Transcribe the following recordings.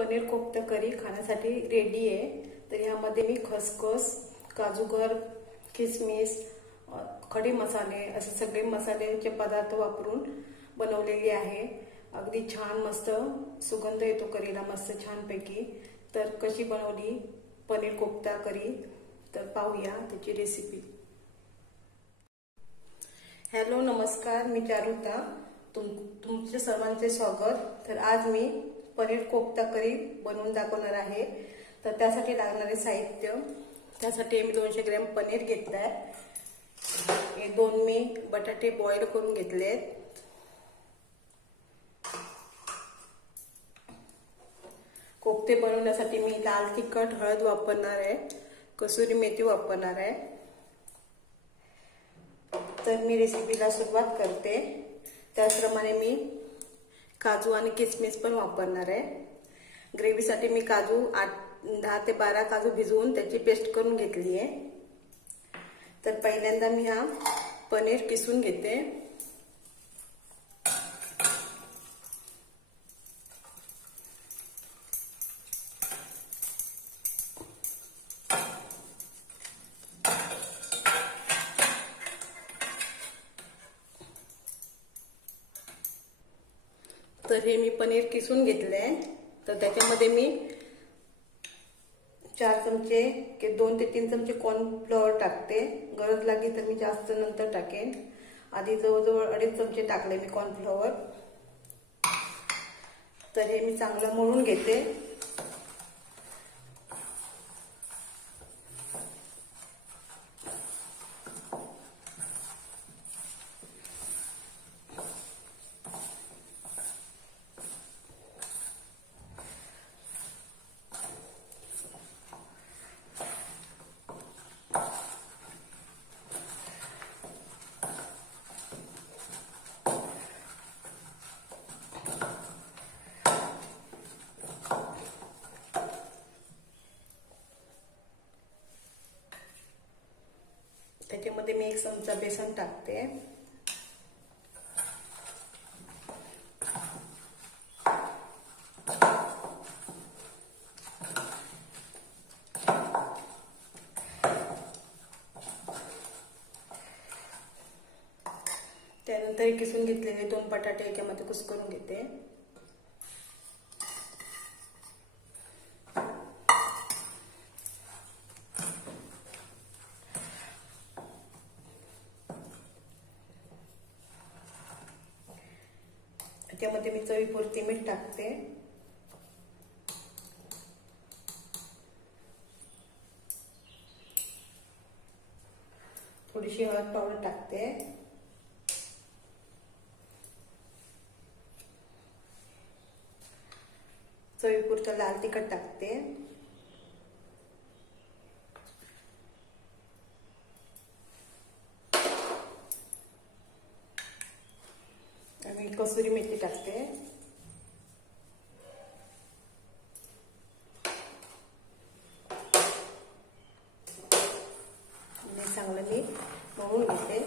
पनीर कोफ्ता करी खाण्यासाठी रेडी आहे। तर यामध्ये मी खसखस, काजूगर, किसमिस, खडे मसाले असे सगळे मसाल्याचे पदार्थ वापरून बनवलेली आहे। अगदी छान मस्त सुगंध येतो करीला मस्त छान पैकी। तर कशी बनवली पनीर कोफ्ता करी तर पाहूया त्याची रेसिपी। हॅलो नमस्कार, मी चारुता, तुमचे सर्वांचे स्वागत। तर आज मी पनीर कोफ्ता करी बनवून दाखवणार आहे। तर त्यासाठी लागणारे साहित्य, त्यासाठी मी 200 ग्रॅम पनीर घेतलाय। हे 2 मी बटाटे बॉईल करून घेतलेत। कोफ्ते बनवण्यासाठी मी लाल तिखट, हळद वापरणार आहे, कसुरी मेथी वापरणार आहे। तर मी रेसिपीला सुरुवात करते। त्याचप्रमाणे मी काजू आणि किसमिस पण वापरणार आहे। ग्रेव्हीसाठी मी काजू 10 ते 12 काजू भिजवून त्याची पेस्ट करून घेतली आहे। तर पहिल्यांदा मी हा पनीर किसून घेते। तर हे मी पनीर किसून घेतलंय। तर त्याच्यामध्ये मी 4 चमचे के 2 ते 3 चमचे कॉर्नफ्लॉवर टाकते। गरज लागली तर मी जास्त नंतर टाकेन। आधी जवळजवळ 2.5 चमचे टाकले मी कॉर्नफ्लॉवर। तर हे मी चांगलं मळून घेते। त्याच्यामध्ये मी 1 चमचा बेसन टाकते। त्यानंतर किसून घेतलेले 2 बटाटे याच्यामध्ये कुस्करून घेते। त्यामध्ये मी चवीपुरती मीठ टाकते। थोडीशी हळद पावडर टाकते। चवीपुरतं लाल तिखट टाकते। आणि कसुरी मेथी टाकते। हे चांगलं मी मळून घेते।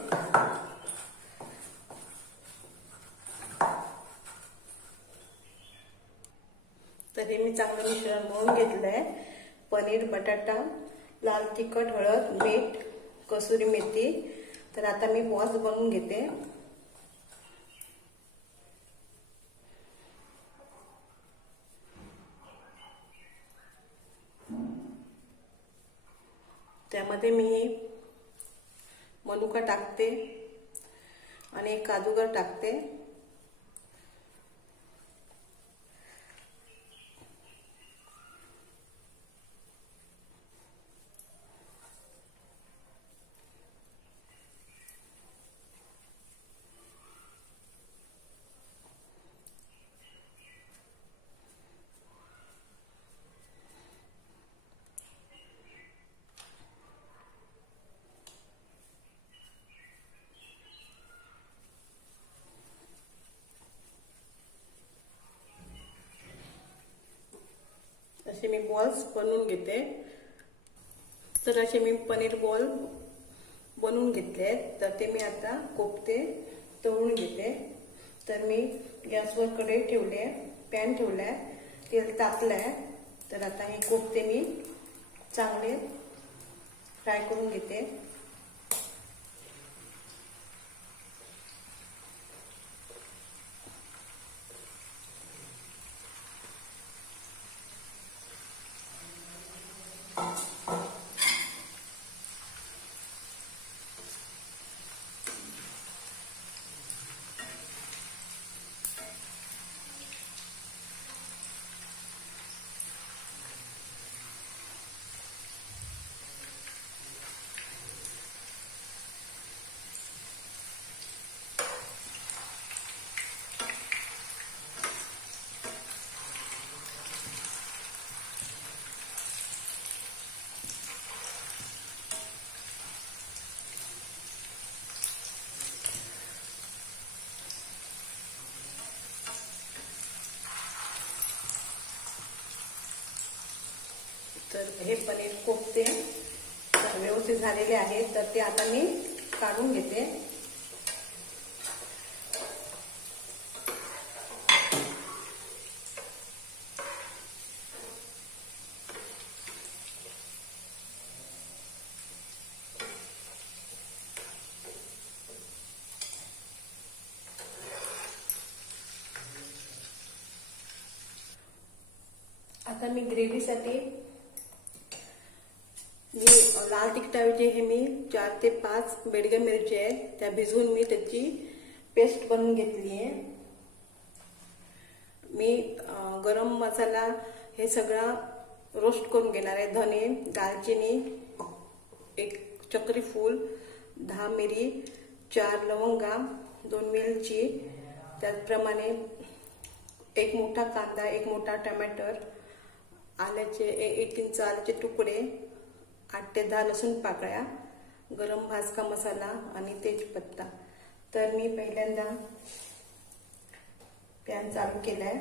तर हे मी चांगलं मिश्रण मळून घेतलंय। पनीर, बटाटा, लाल तिखट, हळद, मीठ, कसुरी मेथी। तर आता मी बॉल्स बनवून घेते। त्यामध्ये मी मनुका टाकते आणि 1 काजूगर टाकते। असे मी बॉल्स बनवून घेते। तर असे मी पनीर बॉल बनवून घेतले। तर ते मी आता कोफ्ते तळून घेते। तर मी गॅसवर कढई ठेवली आहे, पॅन ठेवलाय तेल तापलंय, तर आता हे कोफ्ते मी चांगले फ्राय करून घेते. तर हे पनीर कोफ्ते व्यवस्थित झालेले आहेत, तर ते आता मी काढून घेते. आता मी ग्रेव्हीसाठी लाल तिखटाऐवजी हे मी 4 ते 5 बेडगे मिरची आहेत, त्या भिजवून मी त्याची पेस्ट बनवून घेतली आहे. मी गरम मसाला हे सगळा रोस्ट करून घेणार आहे. धने, दालचिनी, 1 चक्री फूल, 10 मिरी, 4 लवंगा, 2 वेलची, त्याचप्रमाणे 1 मोठा कांदा, 1 मोठा टमाटर, आल्याचे 1 इंच आल्याचे तुकडे, 8 ते 10 लसूण पाकळ्या, गरम भाजका मसाला आणि तेजपत्ता. तर मी पहिल्यांदा पॅन चालू केलाय.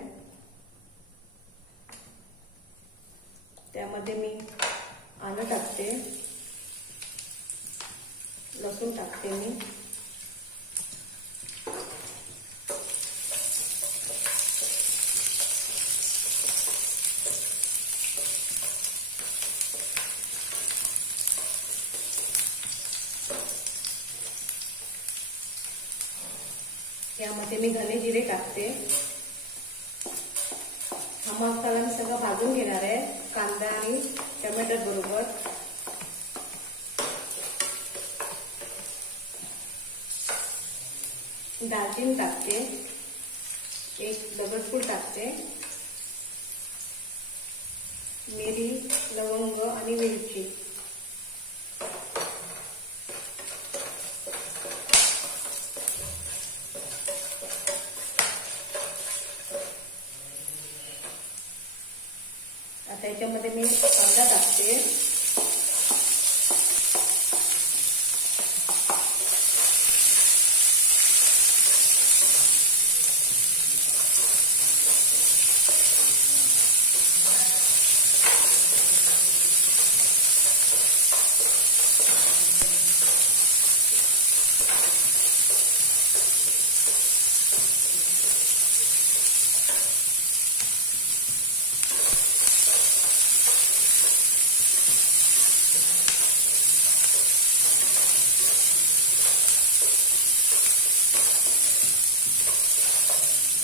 त्यामध्ये मी आलं टाकते, लसूण टाकते मी, यामध्ये मी धने जिरे टाकते. हा मसाला मी सगळं भाजून घेणार आहे कांदा आणि टमाटर बरोबर. दालचिनी टाकते, 1 दगडफूल टाकते, मिरी, लवंग आणि वेलची. आता याच्यामध्ये मी कांदा टाकते,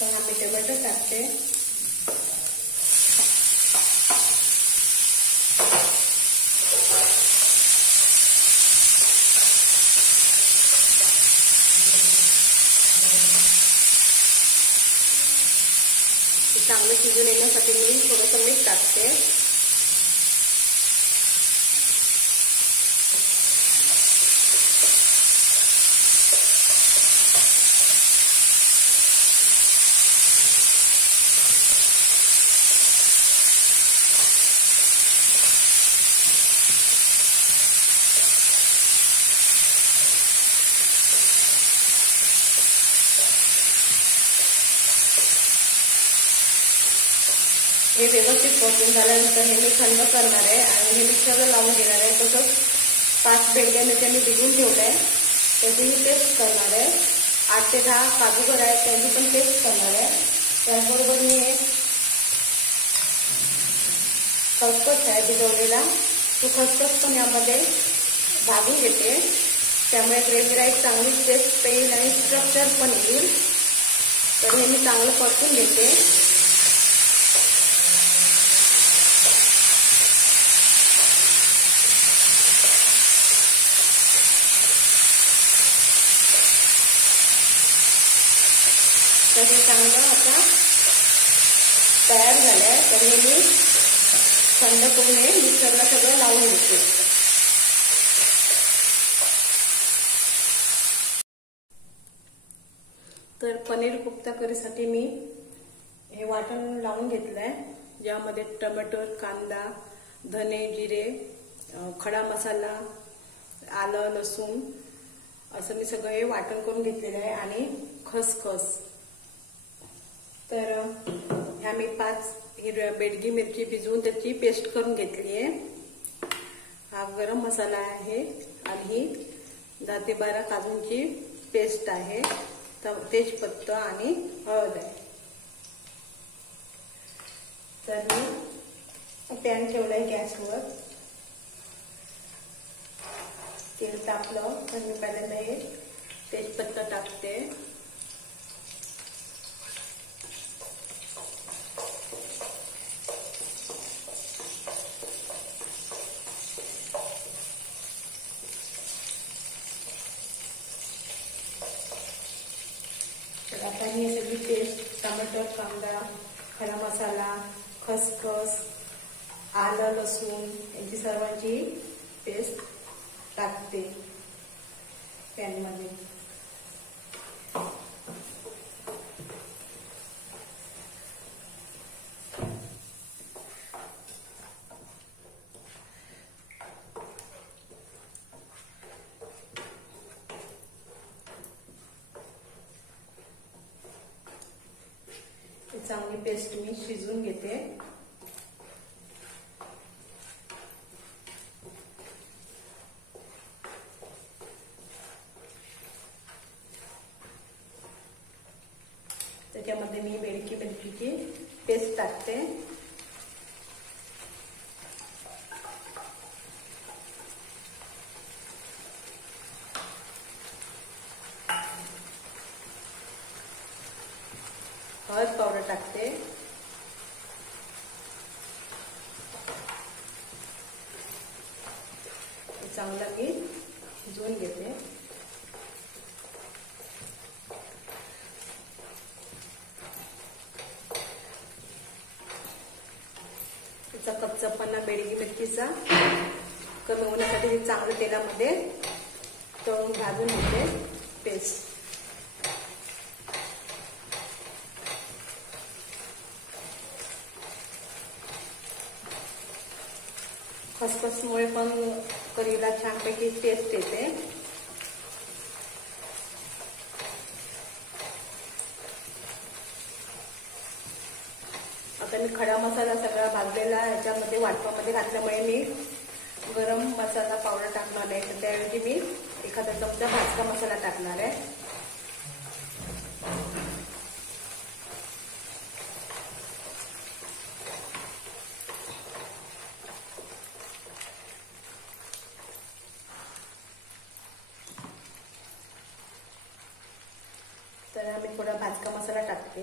तर आम्ही टमाटर टाकते, चांगलं शिजून येण्यासाठी मी थोडंसं मीठ टाकते. हे व्यवस्थित परतून झाल्यानंतर हे मी थंड करणार आहे आणि हे मिक्सरला लावून घेणार आहे. तसंच 5 बेडग्या मिरच्या मी भिजवून ठेवल्या त्याची मी पेस्ट करणार आहे. 8 ते 10 काजूगर आहेत त्यांची पण पेस्ट करणार आहे. त्याचबरोबर मी खसखस आहे भिजवलेला, तो खसखस पण यामध्ये भाजून घेते. त्यामुळे ग्रेव्हीला एक चांगली टेस्ट येईल आणि स्ट्रक्चर पण येईल. तर हे मी चांगलं परतून घेते. तर हे चांगलं आता तयार झालंय. तर हे मी थंड करून मिक्सरला सगळं लावून घेते. तर पनीर कोफ्ता करीसाठी मी हे वाटण लावून घेतलंय, ज्यामध्ये टोमॅटो, कांदा, धने, जिरे, खडा मसाला, आलं, लसूण असं मी सगळं हे वाटण करून घेतलेलं आहे आणि खसखस. तर ह्या मी 5 हिरव्या बेडगी मिरची भिजवून त्याची पेस्ट करून घेतली आहे. हा गरम मसाला आहे आणि ही 10 ते 12 काजूंची पेस्ट आहे. तेजपत्ता आणि हळद आहे. तर मी पॅन ठेवलाय गॅसवर. तेल तापलं तर मी पहिल्यांदा हे तेजपत्ता टाकते. तर आता ही सगळी पेस्ट, टमाटर, कांदा, खडा मसाला, खसखस, आलं, लसूण यांची सर्वांची पेस्ट टाकते पॅनमध्ये. चांगली पेस्ट मी शिजवून घेते. त्याच्यामध्ये मी बेडकी मिरचीची पेस्ट टाकते. हळद पावडर टाकते. चांगलं मी शिजवून घेते. त्याचा कच्चापणा बेडगी मिरचीचा कमी होण्यासाठी हे चांगलं तेलामध्ये तळून भाजून घेते पेस्ट. खसखसमुळे पण करीला छानपैकी टेस्ट येते. आता मी खडा मसाला सगळा भाजलेला ह्याच्यामध्ये वाटपामध्ये घातल्यामुळे मी गरम मसाला पावडर टाकणार आहे. तर त्याऐवजी मी एखादा चमचा भाजका मसाला टाकणार आहे. तर आम्ही थोडा भाजका मसाला टाकते.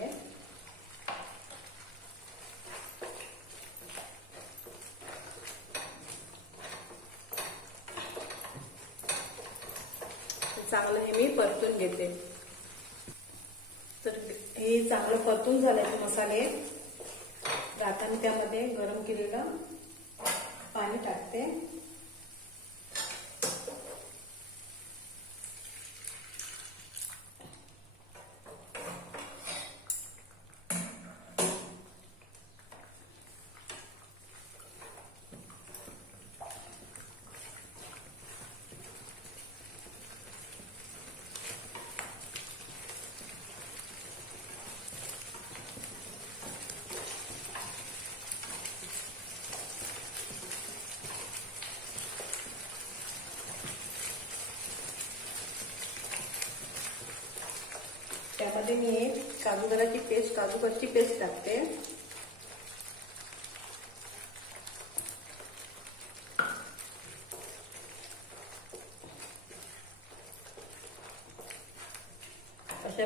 चांगलं हे मी परतून घेते. तर हे चांगलं परतून झाल्याचे मसाले. आता मी त्यामध्ये गरम केलेलं पाणी टाकते. त्यामध्ये मी एक काजूगरची पेस्ट टाकते.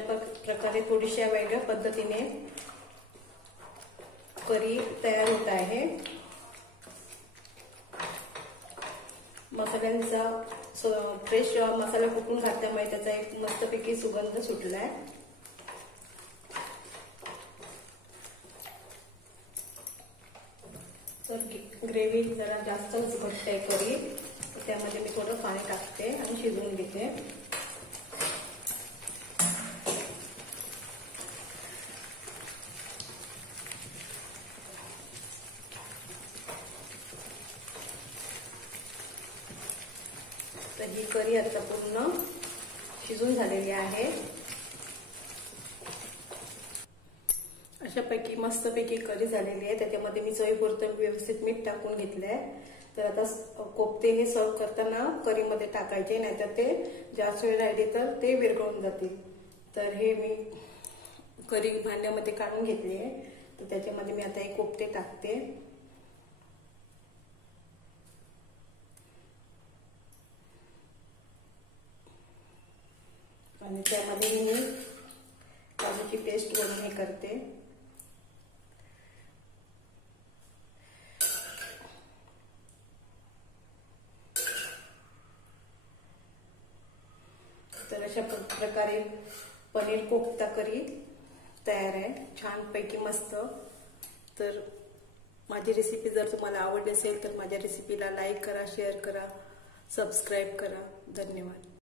प्रकारे थोडीशा वेगळ्या पद्धतीने करी तयार होत आहे। मसाल्यांचा फ्रेश मसाला कुटून घातल्यामुळे त्याचा एक मस्तपैकी सुगंध सुटलाय। तर ग्रेव्ही जरा जास्तच घट्ट आहे करी, तर त्यामध्ये मी थोडं पाणी टाकते आणि शिजवून घेते। तर ही करी आता पूर्ण शिजून झालेली आहे। अशापैकी मस्तपैकी करी झालेली आहे। त्याच्यामध्ये मी चवीपुरतं व्यवस्थित मीठ टाकून घेतलंय। तर आता कोफ्ते हे सर्व करताना करीमध्ये टाकायचे, नाहीतर ते जास्त वेळ राहिले तर ते विरघळून जातील। तर हे मी करी भांड्यामध्ये काढून घेतली आहे। तर त्याच्यामध्ये मी आता हे कोफ्ते टाकते आणि त्यामध्ये मी काजूची पेस्ट बनवून हे करते। तर अशा प्रकारे पनीर कोफ्ता करी तयार आहे, छान पैकी मस्त। तर माझी रेसिपी जर तुम्हाला आवडली असेल तर माझ्या रेसिपीला लाईक करा, शेअर करा, सबस्क्राईब करा। धन्यवाद।